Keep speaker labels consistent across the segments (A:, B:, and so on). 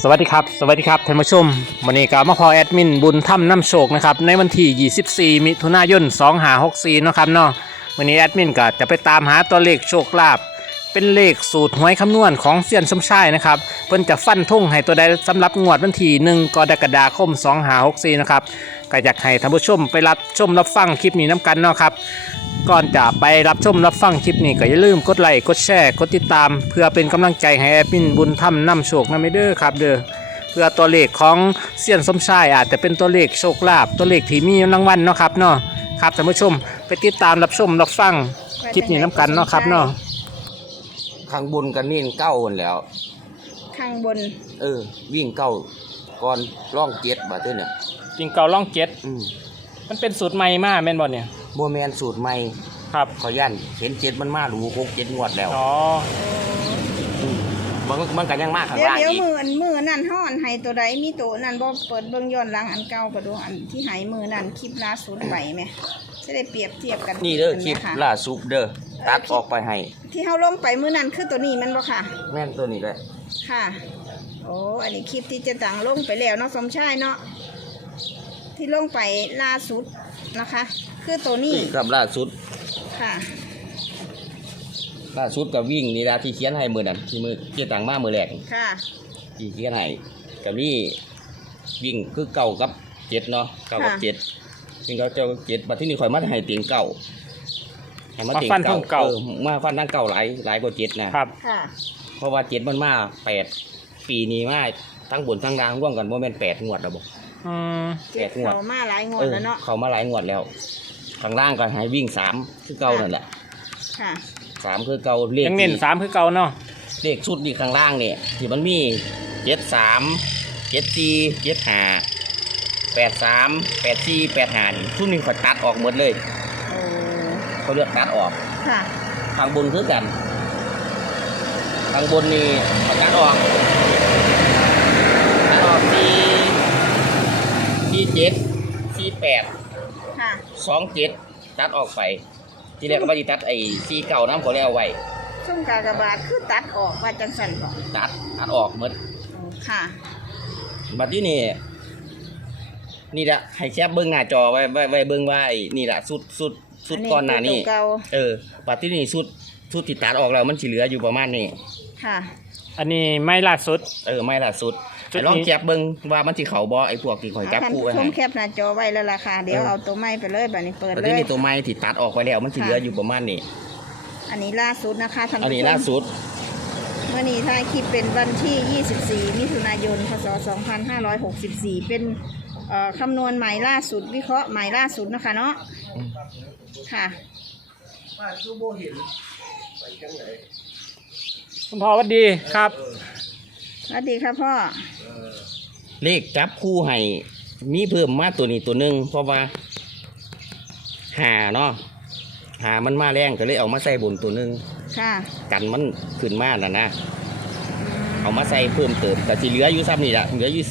A: สวัสดีครับท่านผู้ชมวันนี้ก็มาพอแอดมินบุญถ้ำน้ำโชคนะครับในวันที่24มิถุนายน2564นะครับเนาะวันนี้แอดมินก็จะไปตามหาตัวเลขโชคลาภเป็นเลขสูตรหวยคำนวณของเซียนสมชายนะครับเพิ่นจะฟันทุ่งให้ตัวใดสำหรับงวดวันที่1กรกฎาคม2564นะครับก็อยากให้ท่านผู้ชมไปรับชมรับฟังคลิปนี้น้ำกันเนาะครับก่อนจะไปรับชมรับฟังคลิปนี้ก็อย่าลืมกดไลค์กดแชร์กดติดตามเพื่อเป็นกำลังใจให้แอดมินบุญถ้ำน้ำโชคนะไม่เด้อครับเด้อเพื่อตัวเลขของเซียนสมชายอาจจะเป็นตัวเลขโชคลาภตัวเลขที่มีรางวัลเนาะครับเนาะครับท่านผู้ชมไปติดตามรับชมรับฟังคลิปนี้น้ำกันเนาะครับเนาะ
B: ข้างบนกันนี่เก้าคนแล้ว
C: ข้างบน
B: วิ่งเก้าก่อนร่องเจ็ดบาทเท่าเนี่ย
A: จริงเก่าล่องเจ็ดมันเป็นสูตรใหม่มากแม่นบอลเนี่ย
B: โบแมนสูตรใหม่
A: ครับ
B: ขอย่านเห็นเจ็ดมันมาหรู6-7งวดแล้ว
A: อ๋อ
B: มันกันยังมากข้าง
C: เดี๋ยว
B: ล่าง
C: เดี๋ยว
B: อีก
C: มือนั่นห่อนให้ตัวใดมีตัวนั่นบ่เปิดเบิ่งย้อนหลังอันเก่าก็ดูอันที่หายมือนั่นคลิปล่าสุดไปไหมจะได้เปรียบเทียบกัน
B: นี่เด้อ
C: ห็น
B: คลิป
C: ไหมะ
B: ล่าสุดเด้อตัดออกไปให้
C: ที่เฮาลงไปมือนั่นคือตัวนี้มันบ่ค่ะ
B: แม่นตัวนี้เลย
C: ค่ะโอ้อันนี้คลิปที่จะต่างลงไปแล้วเนาะสมชายเนาะที่ลงไปล่าสุดนะคะ คือตัวนี้
B: นี่ครับล่าสุด
C: ค่ะ
B: ล่าสุดกับวิ่งนี่ละที่เขียนให้มือนั่นที่มือเกี่ยต่างมามือแรก
C: ค่ะ
B: ที่เขียนให้กับนี่วิ่งคือเก่ากับเจ็ดเนาะเก่ากับเจ็ดวิ่งเก่าเจ้าเจ็ดบัดที่นี่ข่อยมาให้เตียงเก่าให้มาเตียงเก่ามาฟันทั้งเก่าหลายกว่าเจ็ดนะครับ
C: ค่ะ
B: เพราะว่าเจ็ดมันมา8 ปีนี้มาทั้งบนทั้งล่างร่วมกันว่าแม่น8 งวดแล้วบ่
A: อืม
C: เก็บเขามาหลายงวดแล้วเนาะ
B: เขามาหลายงวดแล้วข้างล่างก็ให้วิ่ง3คือเก่านั่นแหละ
C: ค่ะ
B: 3คือเก่าเลข
A: ยังเน้น3คือเก่าเนาะ
B: เลขชุดนี่ข้างล่างเนี่ยที่มันมี73 74 75 83 84 85นี่ชุดนี้เขาตัดออกหมดเลย
C: โอ้
B: เขาเลือกตัดออก
C: ค่ะ
B: ข้างบนคือกันข้างบนนี่เขาตัดออกที่7
C: ค่ะ
B: 27ตัดออกไป ที่แรกก็ไม่ได้ตัดไอ้49น้ำเขาแล้วไว้
C: ซุ่มกากบาทคือตัดออกว่าจังสันก่อน
B: ตัดออกหมด
C: ค่ะ
B: บัดนี้นี่แหละให้แคปเบิ้งหน้าจอไว้เบิ้งไว้นี่แหละสุดก่อนหน้านี้
C: เก่า
B: บัดที่นี่สุดที่ตัดออกแล้วมันสิเหลืออยู่ประมาณนี้
C: ค่ะ
A: อันนี้ไม่ล่าสุด
B: ไม่ล่ะสุด
A: จุดนี้
B: ลองแคปเบิ้งว่ามันสิเข้าบ่ไอ้พวกที่ข่อยจับ
C: ท่าน
B: คู่
C: ผู้
B: ไว้
C: ช
B: ให้
C: มแคปหน้าจอไว้แล้วล่ะค่ะ เดี๋ยวเอาตัวไม้ไปเลยบัดนี้เปิด
B: บัด
C: เล
B: ที่
C: ย
B: นี่ตัวไม้ที่ตัดออกไปแล้วมันสิเหลืออยู่ประมาณนี้
C: อันนี้ล่าสุดนะคะท่าน
B: อัน
C: ผู้
B: นี้
C: ช
B: ล่าม สุด
C: เมื่อนี้ถ่ายคลิปเป็นวันที่ 24 มิถุนายน พศ 2564 เป็นคำนวณใหม่ล่าสุดวิเคราะห์ใหม่ล่าสุดนะคะเนาะ ค่ะ
A: คุณพ่อสวัสดีครับ
C: สวัสดีครับพ่อ
B: เลขจับคู่ให้มีเพิ่มมาตัวนี้ตัวหนึงเพราะว่าหามันมาแรงก็เลยเอามาใส่บนตัวหนึง
C: ค่ะ
B: กันมันขึ้นมานะ เอามาใส่เพิ่มเติมแต่ที่เหลืออยู่ซ้ำนี่แหละเหลืออยู่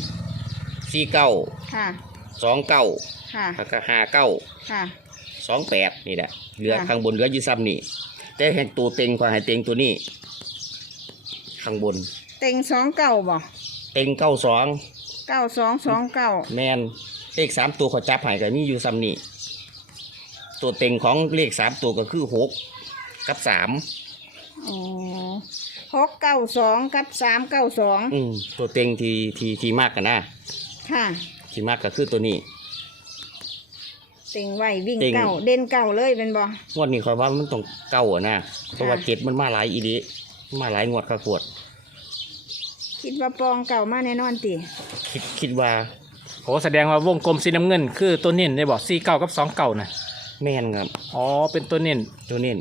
B: 4
C: ค่ะ
B: 9 2 9
C: ค่ะ
B: แล้วก็5 9
C: ค่ะ
B: 2 8นี่แหละเหลือ
C: ค่ะ
B: ข้างบนเหลืออยู่ซ้ำนี่แต่ให้ตัวเต็งกว่าให้เต็งตัวนี้ ข้างบน
C: เต็ง29บ่
B: เต็ง92
C: 9229
B: แมนเลข3ตัวเขาจับให้ก็มีอยู่ซ้ำนี่ตัวเต็งของเลข3ตัวก็คือ6 กับ 3
C: อ๋อ692 กับ 392
B: ตัวเต็งที่มากกันนะ
C: ค่ะ
B: ที่มากก็คือตัวนี้
C: เต็งไว้วิ่ง
B: เต็ง
C: เก่าเด่นเก่าเลยเป็นบ่
B: งวดนี้คอยว่ามันต้องเก้านะเพราะว่าเจ็ดมันมาหลายอีดีมาหลายงวดข้าขวด
C: คิดว่าปองเก่ามาแน่นอนติ
B: คิดว่า
A: โหแสดงว่าวงกลมสีน้ำเงินคือตัวเน้นได้บอก4 9กับ2 9นะ
B: แม่นครับ
A: อ๋อเป็นตัวเน้น
B: ตัวเน้น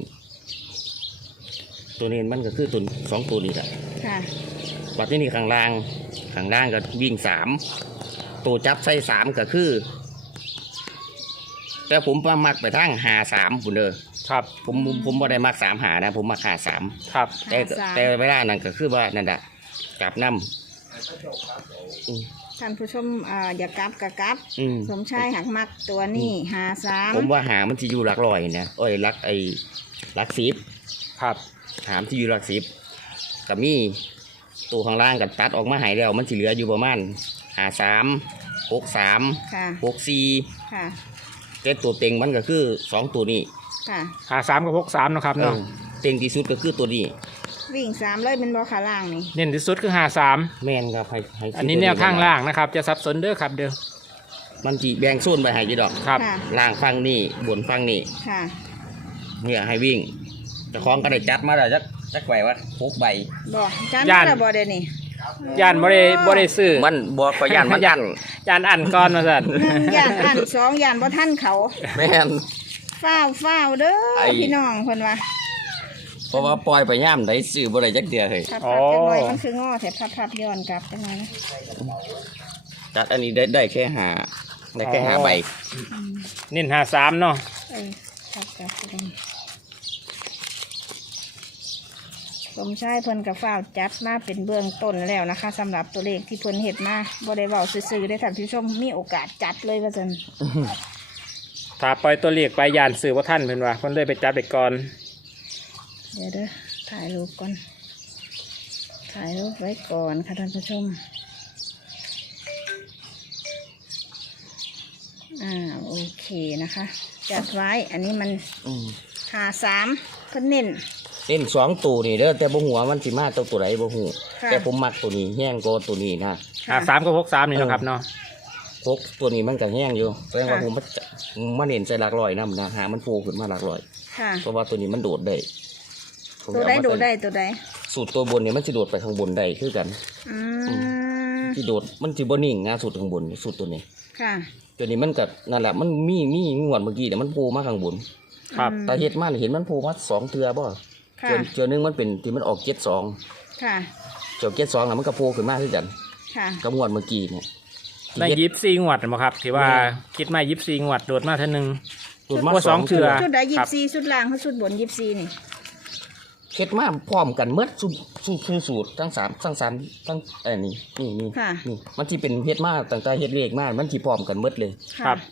B: มันก็คือตัว2 ตัวนี้แหละ
C: ค่ะ
B: บัดนี้ข้างล่างก็วิ่ง3ตัวจับใส่3ก็คือ แต่ผมมักไปทาง53ปุ่นเด้อ
A: ครับ
B: ผมบ่ได้มัก3หานะผมมัก53
A: ครับ
B: แต่เวลานั้นก็คือว่านั่นแหละกลับน้ำ
C: ท่านผู้ชมอย่ากลับกะกลับ
B: อืม
C: สมชายหักมักตัวนี้53
B: ผมว่าหามันที่อยู่หลักร้อยนะหลัก10
A: ครับ
B: หามที่อยู่หลัก10กับมีตัวข้างล่างกับตัดออกมาใหายแล้วมันสิเหลืออยู่ประมาณ53 63
C: ค่ะ
B: 64
C: ค่ะ
B: แต่ตัวเต็งมันก็คือ2ตัวนี้
C: ค่ะ
A: 53กับ63นะครับเนาะ
B: เต็งที่สุดก็คือตัวนี้
C: วิ่ง3เลยเป็นบ่ขาล่างนี่
A: เน้นที่สุดคือ53
B: แม่นครับให้
A: อันนี้แนวทางล่างนะครับจะสับสนเด้อครับเด้อ
B: มันจีแบ่งโซนไปให้อยู่ดอก
A: ครับ
C: ค่ะ
B: ล่างฟังนี่บนฟังนี่
C: ค่ะ
B: เนี่ยให้วิ่งเจะคล้าของก็ได้จัดมาแล้วจักไหวว่า6ใบ
C: บ่จาน
A: ย่าน
C: ละบ่เด้นี่
A: ย่านบ่ได้ซื้อ
B: มันบอกก็ย่านมันยัน
A: ย่านอันก่อนมาสั่น
C: 1ย่านอัน2ย่านบ่ทันเขา
B: แม่น
C: ฟ้าวเด้อพี่น้องเพิ่นว่า
B: เพราะว่าปล่อยไปย่ามได้ซื้อบ่ได้จักเดียวเลย
C: พับๆจังหน่อยมันคืองอแถบพับย้อนกลับจังหน่อยนะ
B: จัดอันนี้ได้แค่หาได้แค่5ใบ
A: เน้น53เนาะ
C: พับกลับจังสมชายเพิ่นกับฟ้าวจัดมาเป็นเบื้องต้นแล้วนะคะสำหรับตัวเลขที่เพิ่นเฮ็ดมาบ่ได้เว้าซื่อๆได้ท่านผู้ชมมีโอกาสจัดเลยว่าซั่น
A: ถ้าปล่อยตัวเลขไปย่านซื้อบ่ทันเพิ่นว่าเพิ่นเลยไปจับไปก่อน
C: เดี๋ยวเด้อถ่ายรูปก่อนถ่ายรูปไว้ก่อนค่ะท่านผู้ชมโอเคนะคะ จัดไว้อันนี้มัน53เพิ่นเน้น
B: เส้น2ตัวนี่เด้อแต่บ่ฮู้ว่ามันสิมาตัวใดบ่ฮู้
C: ค่ะ
B: แต่ผมมักตัวนี้แห้งกว่าตัวนี้นะ
A: 53กับ63นี่เนาะครับเนาะ
B: พกตัวนี้มันก็แห้งอยู่แสดงว่า
C: ค่ะ
B: ผมมันเห็นใส่หลักร้อยนำนะหามันโผล่ขึ้นมาหลักร้อย
C: ค่ะ
B: เพราะว่าตัวนี้มันโดดได้ผม
C: ตัว
B: เอา
C: ใด
B: มา
C: ดูได้
B: ใส่
C: ตัวใด
B: สูตรตัวบนเนี่ยมันสิโดดไปข้างบนได้คือกัน
C: อืม
B: ที่โดดมันสิบ่นิ่งนะสูตรข้างบนสูตรตัวนี้
C: ค่ะ
B: ตัวนี้มันก็นั่นแหละมันมีงวดเมื่อกี้แต่มันโผล่มาข้างบน
A: ครับ
C: อืม
B: ตาเฮ็ดมาเห็นมันโผล่มา2เทื่อบ่
C: ค่ะ
B: เทื่อนึงมันเป็นที่มันออก72
C: ค่ะ
B: เจ้า72น่ะมันก็โผล่ขึ้นมาคือกัน
C: ค่ะ
B: กับงวดเมื่อกี้เนี่ยที่
A: ได้
B: เฮ็ด
A: 24งวดบ่ครับที่ว่าคิดมา24งวดโดดมาเท่านึง
B: โดดมา
A: ว่าสองเทื่อ
C: ชุดใด
A: ครับ
C: 24ชุดล่างเขาชุดบน24นี่
B: เฮ็ดมาพร้อมกันหมดสูตรทั้ง3ทั้งนี่นี่มันสิเป็นเฮ็ดมาตั้งแต่เฮ็ดเลขมามันสิพร้อมกันหมดเลย
C: ค่ะ
A: ครับ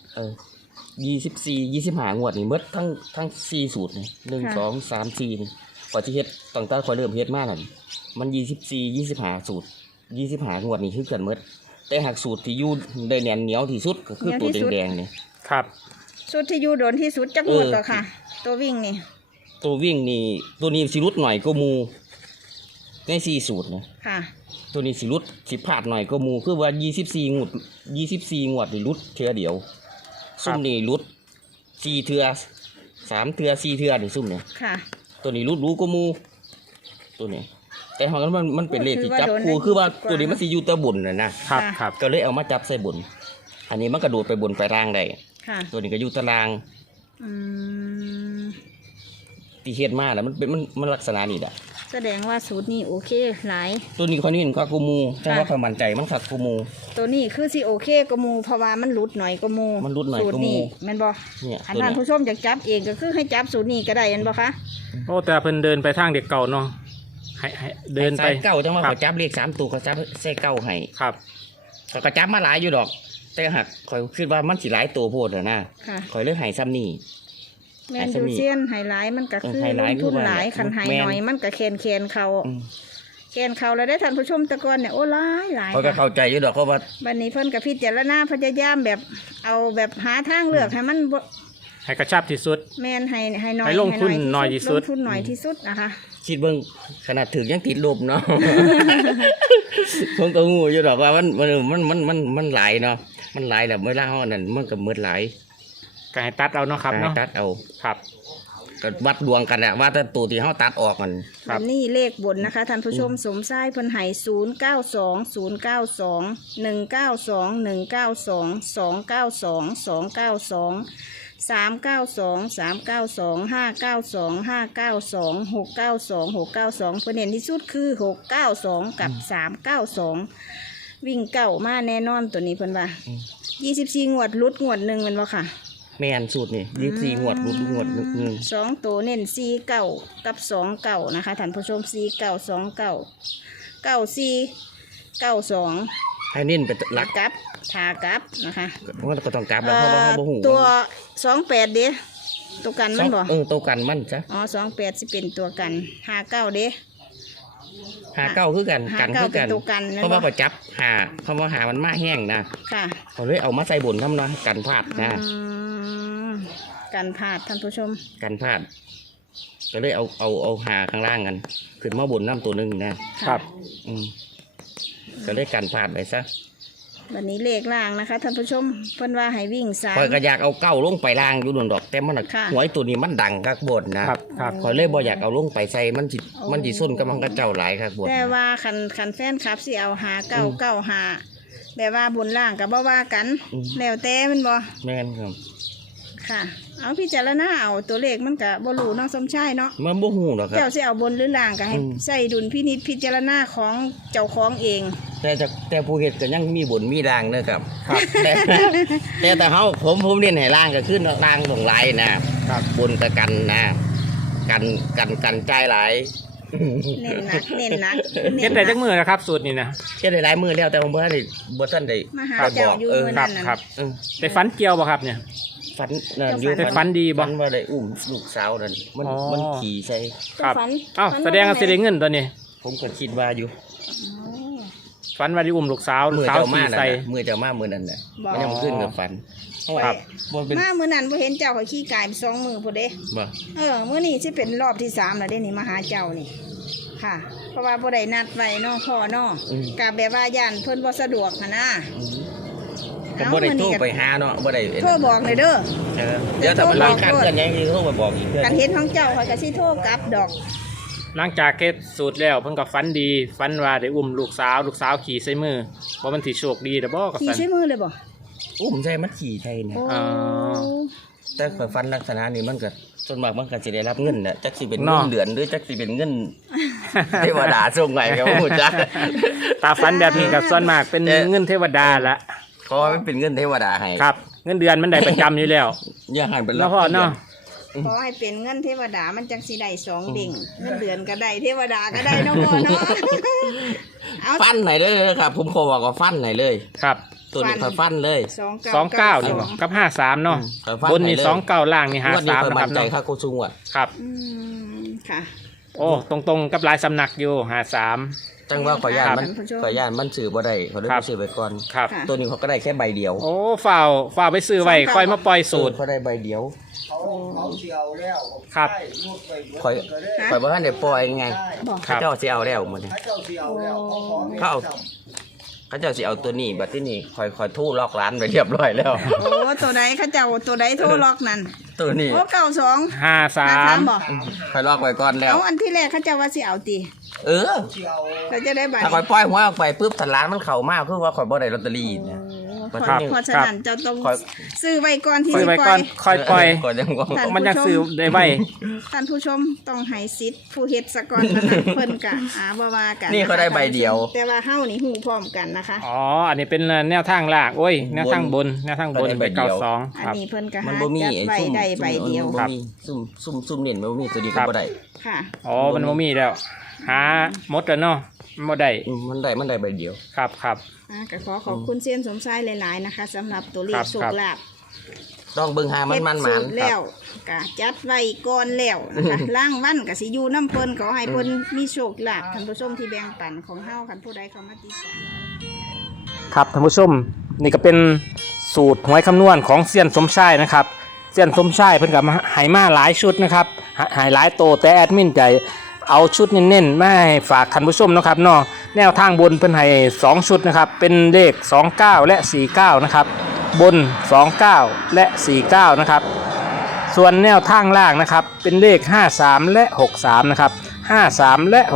B: 25งวดนี่หมดทั้ง4สูตรนี่1 2 3 4นี่กว่าที่เฮ็ดตั้งแต่ค่อยเริ่มเฮ็ดมานั่นมัน25สูตร25งวดนี่คือกันหมดแต่หากสูตรที่อยู่ได้แน่นเหนียวที่สุดก็คือตัวแดงๆนี่
A: ครับ
C: ชุดที่อยู่โดนที่สุดจักหมดก็ค่ะ ตัววิ่งนี่
B: ตัววิ่งนี่ตัวนี้สิรุดหน่อยก็มูใน4สูตรนะ
C: ค่ะ
B: ตัวนี้สิรุดสิพลาดหน่อยก็มูคือว่า24งวดนี่รุดเทื่อเดียวซุ่มนี่รุด4เทื่อ3เทื่อ4เทื่อนี่ซุ่มเนี่ย
C: ค่ะ
B: ตัวนี้รุดรู้ก็มูตัวนี้ แต่ของนั้นมันเป็นเลขที่จับ
C: ถื
B: คู่
C: อว่าโดน
B: คือว่า
C: กว่า
B: ตัวนี้มันสิอยู่แต่บนน่ะนะครับ
A: ครับ
B: ก็เลยเอามาจับใส่บน อันนี้มันกระโดดไปบนไปล่างได้
C: ค่ะ
B: ตัวนี้ก็อยู่ตาราง
C: อืม
B: ที่เฮ็ดมาแล้วมันเป็นมันลักษณะนี้แหละ
C: แสดงว่าสูตรนี้โอเคหลาย
B: ตัวนี้คนนี้เห็นคักกูมูแต่ว่าความมั่นใจมันคักกูมู
C: ตัวนี้คือสิโอเคก็มูเพราะว่ามันหลุดหน่อยก็มู
B: มันหลุดหน่อย
C: สูต
B: ก็
C: ร
B: มู
C: นี้แม่นบ่
B: เนี่ย
C: อัน
B: ตัว
C: ท่าน
B: เนี้ย
C: ผู้ชมอยากจับเองก็คือให้จับสูตรนี้ก็ได้แม่นบ่คะ
A: โอ้แต่เพิ่นเดินไปทางเด็กเก่าเนาะให้เดินไป
B: ใส่เก้าจังว่า
A: ครั
B: เขาจับเลข3ตัวเขาจับใส่เก้าให้
A: ครับ
B: เขาก็จับมาหลายอยู่ดอก แต่หักคอยคิดว่ามันสิหลายตัวโพดอะนะ
C: ค่ะ
B: คอยเลือกให้ซ้ำนี่
C: แม่นดูเซียนไฮไลท์มันก็คือ
B: ไฮไล
C: ล
B: ท์
C: งทุนหลาย
B: คือว่า
C: คันไฮ
B: แม่น
C: หน่อยมันก็แคนเขา
B: อืม
C: แคนเขาแล้วได้ท่านผู้ชมแตะกอนเนี่ยโอ้หลาย
B: เขาก็เข้าใจอยู่ดอกเพราะว่า
C: บัดนี้เพิ่นกับพิจารณาพยายามแบบเอาแบบหาทางเลือกให้มันบ่
A: ให้กระชับที่สุด
C: แม่นให้น้อย
A: ให้ลงทุนน้อยที่สุด
C: ลงทุนน้อยที่สุดนะคะ
B: คิดเบิ่งขนาดถึงยังติดลบเนาะ ผมก็งูอยู่ดอกว่ามันหลายเนาะมันหลายแหละเวลาเฮานั่นมันก็หมดหลาย
A: ก็ให้ตัดเอาเนาะครับเนาะ
B: ตัดเอา
A: ครับ
B: ก็วัดดวงกันอะว่าถ้าตัวที่เฮาตัดออกมัน
A: ครับ
C: บัดนี้เลขบนนะคะท่านผู้ชมสมไส้เพิ่นให้092 092 192 292 392 392 592 592 692 692เพิ่นเน้นที่สุดคือ692กับ392วิ่งเก่ามาแน่นอนตัวนี้เพิ่นว่า24งวดลุดงวดหนึงแม่นบ่ค่ะ
B: แม่นสูตรนี่24งวดรุดงวดนึง
C: สองตัวเน้น4เก่ากับ2เก่านะคะท่านผู้ชม4เก่า2เก่าเก่า4เก่า2
B: ให้เน้นไปหลัก
C: กลับทากลับนะคะ
B: ว่าก็ต้องกลับแล้วเพราะว่าเฮาบ่ฮู้
C: ตัว28เด้ตัวกันมันบ่
B: ตัวกันมันจ้ะ
C: อ๋อ28สิเป็นตัวกัน59เด้
B: หาเก้าคือกัน
C: หา
B: กัน
C: เก้า
B: คือกัน
C: เป็นตัวกันนั่น
B: เพราะว่า
C: บ่
B: ประจับหาเพราะว่าหามันมาแห้งนะ
C: ค่ะ
B: เขาเลยเอามาใส่บนทำเนาะกันพลาดนะ
C: มกันพลาดท่านผู้ชม
B: กันพลาดก็เลยเอาหาข้างล่างกันขึ้นมาบนน้ำตัวหนึงนะครับ อืมก็เลยกันพลาดไปซะ
C: วันนี้เลขล่างนะคะท่านผู้ชมเพิ่นว่าให้วิ่งสาม
B: คอยก็อยากเอาเก้าลงไปล่างอยู่ดอกแต่มันน่ะ
C: ค่ะ
B: หวยตัวนี้มันดังคักบนนะครับ
A: ครับ
B: คอยเลยบ่อยากเอาลงไปใส่มันสิส้นกำลังกระเจ้าหลายคักบน
C: แต่ว่าคันแฟนคลับสิเอาหาเก้าเก้าหาแบบว่าบนล่างกับบ่ว่ากัน แล้วแต่แมันบ่
B: แม่นครับ
C: ค่ะ เอาพิจารณาเอาตัวเลขมันก็บ่รู้เนาะสมชายเนาะ
B: มันบ่ฮู้หรอกครั
C: เจ้า
B: บ
C: สิเอาบนหรือล่างก็ให้
B: อืม
C: ใส่ดุลพินิจพิจารณาของเจ้าของเอง
B: แต่ผู้เฮ็ดก็ยังมีบนมีล่างเด้อครับแต่เฮาผมเรียนให้ล่างก็คือล่างตรงหลายนะครับ บนก็กันนะกันใจหลาย
C: เน้นหนักเน้นหนัก
A: เฮ็ดได้จักมือนะครับสูตรนี้นะ
B: เฮ็ดได้หลายมื้อแล้วแต่ผมบ่ทันได้
C: มาหา
B: ครับ
C: เจ้าอยู่
B: เออ
C: มื้อ
A: ครั
C: นั้
A: บ
C: นน่ะ
A: ครับ
B: เออ
A: ได้ฟันเกี่ยวบ่ครับเนี่ย
B: ฝันนั่นอยู่
A: ได้ฝันดีบ่
B: ฝันว่าได้อุ้มลูกสาวนั่นมันขี่ใส่
A: ครับ
C: ฝัน
A: เอ้า
C: ฝัน
A: แสดงว่าสิได้เงินตัวนี้
B: ผมก็คิดว่าอยู่
C: อ๋อ
A: ฝันว่าได้อุ้มลูกสาวลู
B: มื
A: ก
B: อ
A: สาว
B: เจ้ามา
A: ขี่
B: นั่น
A: ใส่
B: น่ะมือเจ้ามามือนั่นน่ะ
C: บอก
B: มันยังขึ้นกับฝัน
A: ครับ
B: บ่เป็น
C: มามื้อนั้นบ่เห็นเจ้าก็ขี้กายไป2มื้อพุ่นเด้
B: บ่
C: มื้อนี้สิเป็นรอบที่3แล้วเด้นี่มาหาเจ้านี่ค่ะ เพราะว่าบ่ได้นัดไว้เนาะพ่อเนาะกะแบบว่าย่านเพิ่นบ่สะดวกหั่นนะ
B: ก็บ่ได้โทรไปหาเนาะบ่ได้
C: โทรบอกเลยเด้อ
B: เออเดี๋ยวแต่มันรังกันกันยังสิโทรมาบอกอีกเทื่อ
C: กันเห็นของเจ้าข่อยก็สิโทรกลับดอก
A: หลังจากเฮ็ดสูตรแล้วเพิ่นก็ฝันดีฝันว่าได้อุ้มลูกสาวขี่ใส่มือบ่มันสิโชคดีเด้อบ่กับ
C: ขี่
A: ฝัน
C: ใช้มือเลยบ่
B: อุ้มใช่มันขี่ใช่เนี่ย
C: โอ้
A: อ๋อ
B: แต่ข่อยฝันลักษณะนี้มันก็ส่วนมากมันก็สิได้รับเงินน่ะจักสิเป็น
A: เนาะ
B: เงินเดือนหรือจักสิเป็นเงินเทวดาส่งไงก็บ่รู้จัก
A: ตาฝันแบบนี้ก็ส่วนมากเป็นเงินเทวดาละ
B: ขอให้มันเป็นเงินเทวดาให้
A: ครับ เงินเดือนมันได้ประจำอยู่แล้ว
B: อย่าให้เป็น
A: แล้วพ่อเนาะ
C: ขอให้เป็นเงินเทวดามันจังสิได้2เด้งเงินเดือนก็ได้เทวดาก็ได้เนาะพ่อเนาะเอา
B: ฟันไหนเลยครับ ผมขอบอกว่าฟันไหนเลย
A: ครับ
B: ตัวนี้ข่อยฟันเลย
A: 29นี่บ่กับ53เนาะ
B: ข่อยฟั
A: บนนี่
B: ให้เลย
A: 29ล่างนี่
B: งวดนี้ข่อย
A: 53นะค
B: มั่
A: รับ
B: นใจ
A: เนาะ
B: ค่าโกซุงวด
A: ครับ
C: ค่ะ
A: โอ้ตรงๆกับหลายสำนักอยู่53
B: จังว่าข่อยย่านมัน
C: ท่านผู้ชม
B: ข่อยย่านมันสื่อบ่ได้เขาเลย
A: ครับ
B: ไปสื่อไปก่อน
A: ครับ
C: ค่ะ
B: ตัวนี้เขาก็ได้แค่ใบเดียว
A: โอ้ฝ่าวไปซื้อไว้ค่อยมาปล่อยสูตร
B: เขาได้ใบเดียว
D: เขาเสียวแล้ว
A: ครับ
D: รูดไปเบิด
B: ข่อย
D: ก็ได้
B: ข่อยบ่ทันได้ปล่อยไง
C: บอก
A: ครับ
B: เขาเจ้าสิเอาแล้วหมด
D: ถ้าเจ้าเสียวแล้วเขาขอไม่
B: เขาเอา
D: จับ
B: เขาเจ้าสิเอาตัวนี้บัดที่นี่ข่อยทู่ล็อกร้านไปเรียบร้อยแล้ว
C: โอ้ตัวใดเขาเจ้าตัวใดโทรล็อกนั่น
B: ตัวนี้
C: โอ้92
A: 53
C: บอก
B: ข่อยล็อกไว้ก่อนแล้ว
C: เอาอันที่แรกเขาเจ้าว่าสิเอาติ
B: เออ
D: เสียว
C: เราจะได้บัตร
B: ถ้าข่อยปล่อยหัวออกไปปุ๊บถ้าร้านมันเข้ามากคือว่าข่อยบ่ได้ลอตเตอรี่นะ
A: ครับ
C: เพราะฉะนั้นเจ้าต้อง
B: ครับ
C: ซื้อไว้ก่อนที่
A: ซื้อ
C: สิ
A: ไว้
C: ป
A: ก่
C: ล่
A: อ
C: อน ย
A: ค่อยปล่อย
B: ก่อนยังว่า
C: ท่าน
A: มันยังซื้อได้ไว้
C: ท่านผู้ชมต้องให้สิทธิ์ผู้เฮ็ดสะก่อนนะคะเพิ่นกะบ่ว่ากัน
B: นี่เขาได้ใบเดียว
C: แต่ว่าเฮานี่ฮู้พร้อมกันนะคะ
A: อ๋อ อันนี้เป็นแนวทางล่างโอ้ย แนวทางบน แนวทางบน
B: ก็ได้ใบ
A: เป็น
B: เดียว
A: 92
C: อั
A: คน รับ
C: นี้เพิ่นก็
B: มัน
C: หา
B: บ่มี
C: จัด
B: ไอ้
C: ไว้ได้ใบเดียว
B: มันบ่มีซุ่มเน้นมันบ่มีตัวนี้
A: ครั
B: ก็
A: บ
B: บ่ได้
C: ค่ะ
A: อ๋อ มันบ่มีแล้ว หาหมดแล้วเนาะบ่ได้
B: มันได้ใบเดียว
A: ครับครับ
C: ก็ขอขอบคุณเซียนสมชายหลายๆนะคะสำหรับตัวเล
A: ครั
C: ข
A: บ
C: โช
A: ครั
C: ค
A: บ
C: ลาภ
B: ต้องเบิ่งหามัน
C: เฮ็ดสูตร
B: ค
C: แล้
B: รั
C: ว
B: บ
C: ก็จัดไว้ก่อนแล้วนะคะ ล่างวันก็สิอยู่น้ำเพิ่นขอให้เพิ่นมีโชคลาภท่านผู้ชมที่แบ่งปันของเฮาคันผู้ใดเข้ามาติดตาม
A: ครับท่านผู้ชมนี่ก็เป็นสูตรหวยคำนวณของเซียนสมชายนะครับเซียนสมชายเพิ่นกับหายมาหลายชุดนะครับหายหลายโตแต่แอดมินใจเอาชุดเน้นๆมาให้ฝากท่านผู้ชมนะครับเนาะแนวทางบนเพิ่นให้2ชุดนะครับเป็นเลข29และ49นะครับบน29และ49นะครับส่วนแนวทางล่างนะครับเป็นเลข53และ63นะครับ53และ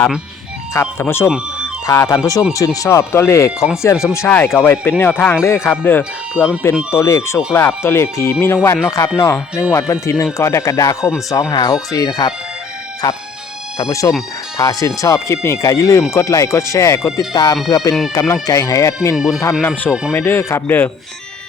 A: 63ครับท่านผู้ชม ถ้าท่านผู้ชมชื่นชอบตัวเลขของเซียนสมชายก็ไว้เป็นแนวทางเด้อครับเด้อเพื่อมันเป็นตัวเลขโชคลาภตัวเลขที่มีรางวัลเนาะครับเนาะในงวดวันที่1กรกฎาคม2564นะครับครับท่านผู้ชมถ้าชื่นชอบคลิปนี้ก็อย่าลืมกดไลค์กดแชร์กดติดตามเพื่อเป็นกำลังใจให้แอดมินบุญธรรมนำโชคนะเด้อครับเด้อ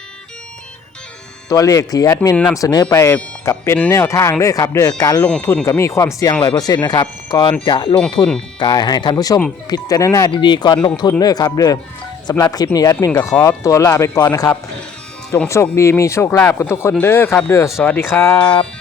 A: ตัวเลขที่แอดมินนำเสนอไปกับเป็นแนวทางเด้อครับเด้อการลงทุนก็มีความเสี่ยง 100% นะครับก่อนจะลงทุนก็ให้ท่านผู้ชมพิจารณาดีๆก่อนลงทุนเด้อครับเด้อสำหรับคลิปนี้แอดมินก็ขอตัวลาไปก่อนนะครับจงโชคดีมีโชคลาภกันทุกคนเด้อครับเด้อสวัสดีครับ